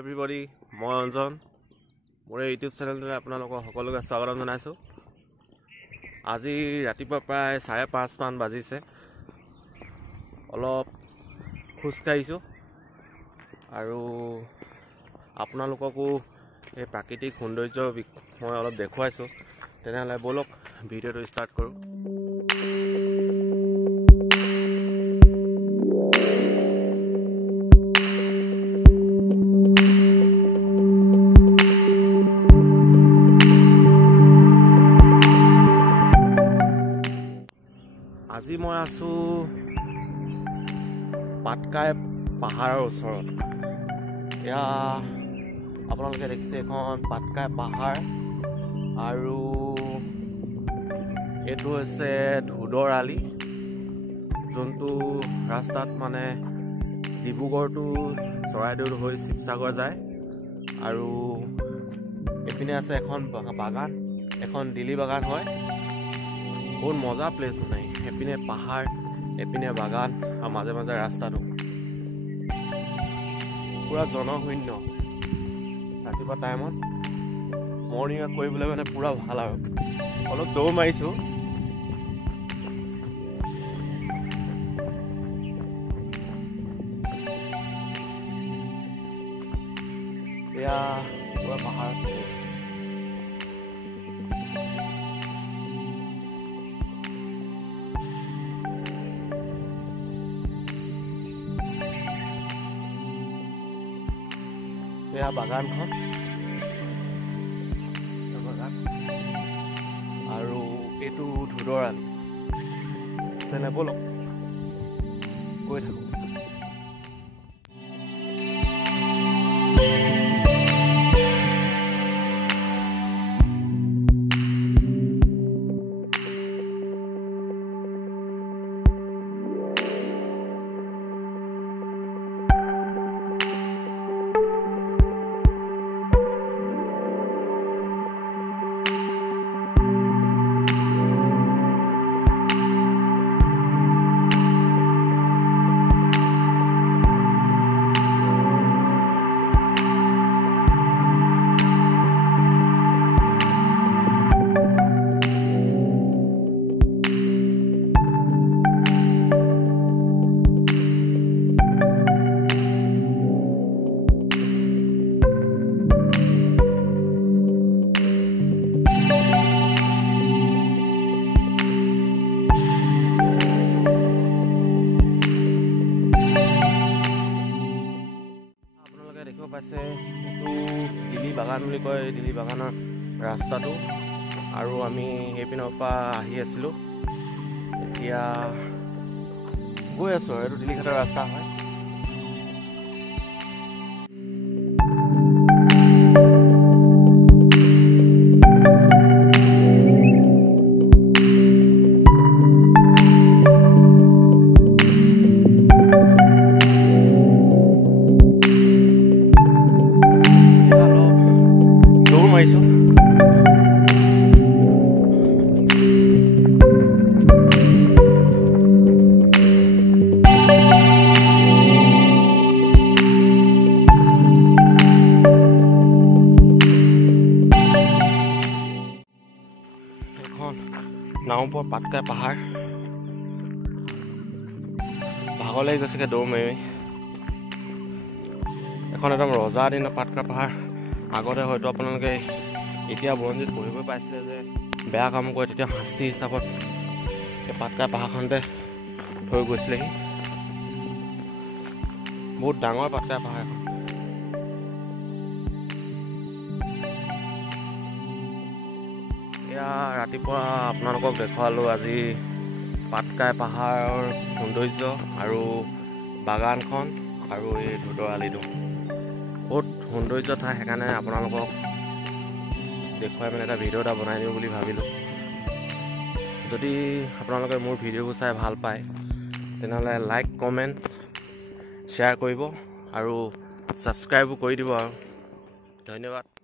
everybody, মই অঞ্জন মোৰ YouTube চেনেলটোলৈ আপোনালোকক সকলোকে স্বাগতম জনাইছো। আজি ৰাতিপুৱা প্ৰায় 5:30 মান বাজিছে। অলপ খোজ কাঢ়িছো আৰু আপোনালোককো এই প্ৰাকৃতিক সৌন্দৰ্যৰ মই অলপ দেখুৱাইছো। তেনেহলে বলক ভিডিঅ'টো ষ্টাৰ্ট কৰো। আজি মই আছো পাটকাই পাহাৰৰ ওচৰত। এয়া আপোনালোকে দেখিছে এখন পাটকাই পাহাৰ আৰু এইটো হৈছে ধুদৰ আলি, যোনটো ৰাস্তাত মানে ডিব্ৰুগড়টো চৰাইদেউ হৈ শিৱসাগৰ যায়। আৰু এইপিনে আছে এখন বাগান, এখন দিল্লীবাগান হয়। বহুত মজা প্লেচ মানে, এপিনে পাহাৰ এপিনে বাগান আৰু মাজে মাজে ৰাস্তাটো পুৰা জনশূন্য। ৰাতিপুৱা টাইমত মৰ্ণিং ৱাক কৰিবলৈ মানে পুৰা ভাল। আৰু অলপ দৌৰ মাৰিছো। এয়া পুৰা পাহাৰ আছে। এয়া বাগানখন বাগান আৰু এইটো ধুদৰ আলি। তেনে বলক গৈ থাকো। পাইছে এইটো দিল্লীবাগান বুলি কয়, দিল্লীবাগানৰ ৰাস্তাটো। আৰু আমি সেইপিনৰ পৰা আহি আছিলো, এতিয়া গৈ আছো। এইটো দিল্লীঘাটৰ ৰাস্তা হয়। নাওপৰ পাটকাই পাহাৰ ভাগৰ লাগি গৈছেগে দৌৰ মাৰি। এখন একদম ৰজা দিনৰ পাটকাই পাহাৰ। আগতে হয়তো আপোনালোকে এতিয়া বুৰঞ্জীত পঢ়িব পাইছিলে যে বেয়া কাম কৰে তেতিয়া শাস্তি হিচাপত এই পাটকাই পাহাৰখনতে থৈ গৈছিলেহি। বহুত ডাঙৰ পাটকাই পাহাৰ এখন। এয়া ৰাতিপুৱা আপোনালোকক দেখুৱালো আজি পাটকাই পাহাৰৰ সৌন্দৰ্য আৰু বাগানখন আৰু এই ধুদৰ আলিটো। বহুত সৌন্দৰ্য ঠাই, সেইকাৰণে আপোনালোকক দেখুৱাই মানে এটা ভিডিঅ' এটা বনাই দিওঁ বুলি ভাবিলোঁ। যদি আপোনালোকে মোৰ ভিডিঅ'বোৰ চাই ভাল পায় তেনেহ'লে লাইক কমেণ্ট শ্বেয়াৰ কৰিব আৰু ছাবস্ক্ৰাইবো কৰি দিব। আৰু ধন্যবাদ।